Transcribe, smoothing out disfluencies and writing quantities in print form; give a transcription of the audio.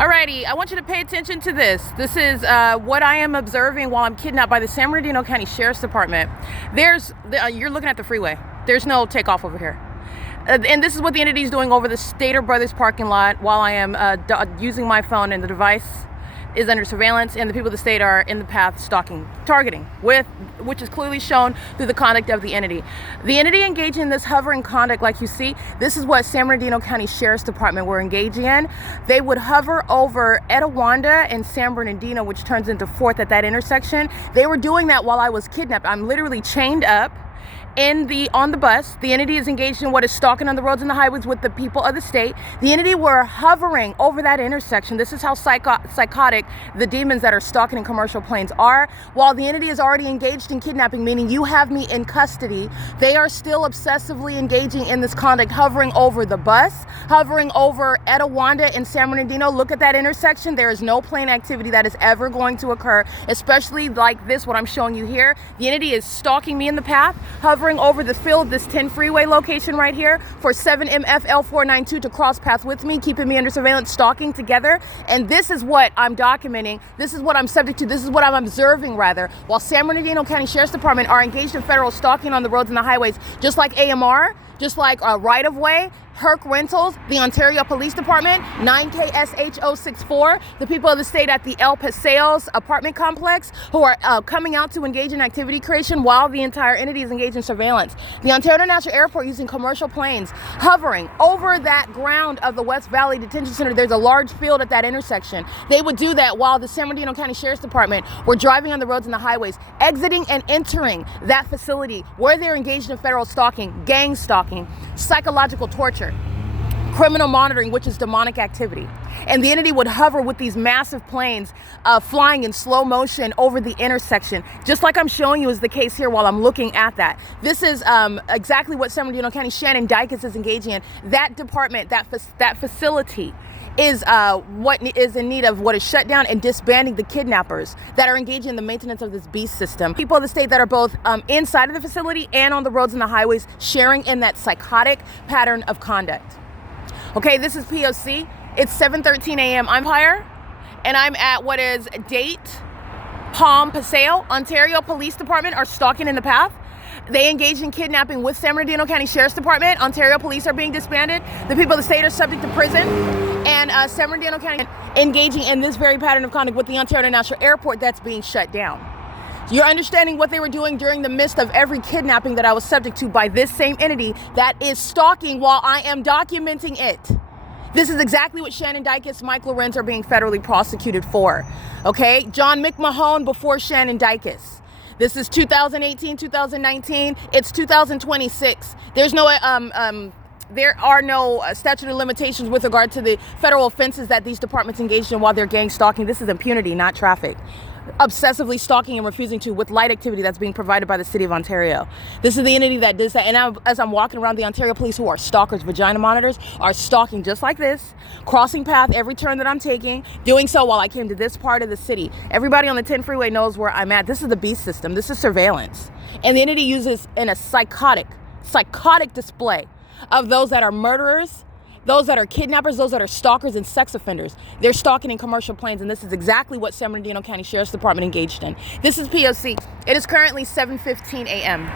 Alrighty, I want you to pay attention to this. This is what I am observing while I'm kidnapped by the San Bernardino County Sheriff's Department. You're looking at the freeway. There's no takeoff over here. And this is what the entity is doing over the Stater Brothers parking lot while I am using my phone, and the device is under surveillance, and the people of the state are in the path stalking, targeting, which is clearly shown through the conduct of the entity. The entity engaging in this hovering conduct, like you see, this is what San Bernardino County Sheriff's Department were engaging in. They would hover over Etiwanda and San Bernardino, which turns into 4th at that intersection. They were doing that while I was kidnapped. I'm literally chained up on the bus. The entity is engaged in what is stalking on the roads and the highways with the people of the state. The entity were hovering over that intersection. This is how psychotic the demons that are stalking in commercial planes are. While the entity is already engaged in kidnapping, meaning you have me in custody, they are still obsessively engaging in this conduct, hovering over the bus, hovering over Etiwanda and San Bernardino. Look at that intersection. There is no plane activity that is ever going to occur, especially like this, what I'm showing you here. The entity is stalking me in the path, hovering over the field, this 10 freeway location right here, for 7MFL492 to cross path with me, keeping me under surveillance, stalking together. And this is what I'm documenting. This is what I'm subject to. This is what I'm observing, rather, while San Bernardino County Sheriff's Department are engaged in federal stalking on the roads and the highways, just like AMR, just like right-of-way, Herc Rentals, the Ontario Police Department, 9KSH064, the people of the state at the PASEOS apartment complex, who are coming out to engage in activity creation while the entire entity is engaged in surveillance. The Ontario International Airport using commercial planes hovering over that ground of the West Valley Detention Center. There's a large field at that intersection. They would do that while the San Bernardino County Sheriff's Department were driving on the roads and the highways, exiting and entering that facility where they're engaged in federal stalking, gang stalking, psychological torture, criminal monitoring, which is demonic activity. And the entity would hover with these massive planes flying in slow motion over the intersection, just like I'm showing you is the case here while I'm looking at that. This is exactly what San Bernardino County Shannon Dykes is engaging in. That department, that facility is what is in need of what is shut down and disbanding the kidnappers that are engaged in the maintenance of this beast system. People of the state that are both inside of the facility and on the roads and the highways, sharing in that psychotic pattern of conduct. Okay, this is P.O.C. It's 7:13 a.m. I'm here, and I'm at what is Date, Palm, PASEO. Ontario Police Department are stalking in the path. They engage in kidnapping with San Bernardino County Sheriff's Department. Ontario Police are being disbanded. The people of the state are subject to prison. And San Bernardino County engaging in this very pattern of conduct with the Ontario International Airport that's being shut down. You're understanding what they were doing during the midst of every kidnapping that I was subject to by this same entity that is stalking while I am documenting it. This is exactly what Shannon Dykes, Mike Lorenz are being federally prosecuted for. Okay, John McMahon before Shannon Dykes. This is 2018, 2019. It's 2026. There's no there are no statute of limitations with regard to the federal offenses that these departments engaged in while they're gang stalking. This is impunity, not traffic. Obsessively stalking and refusing to with light activity that's being provided by the city of Ontario. This is the entity that does that. And now, as I'm walking around, the Ontario police, who are stalkers, vagina monitors, are stalking just like this, crossing path every turn that I'm taking, doing so while I came to this part of the city. Everybody on the 10 freeway knows where I'm at. This is the beast system. This is surveillance. And the entity uses in a psychotic display of those that are murderers, those that are kidnappers, those that are stalkers and sex offenders. They're stalking in commercial planes, and this is exactly what San Bernardino County Sheriff's Department engaged in. This is P.O.C. It is currently 7:15 a.m.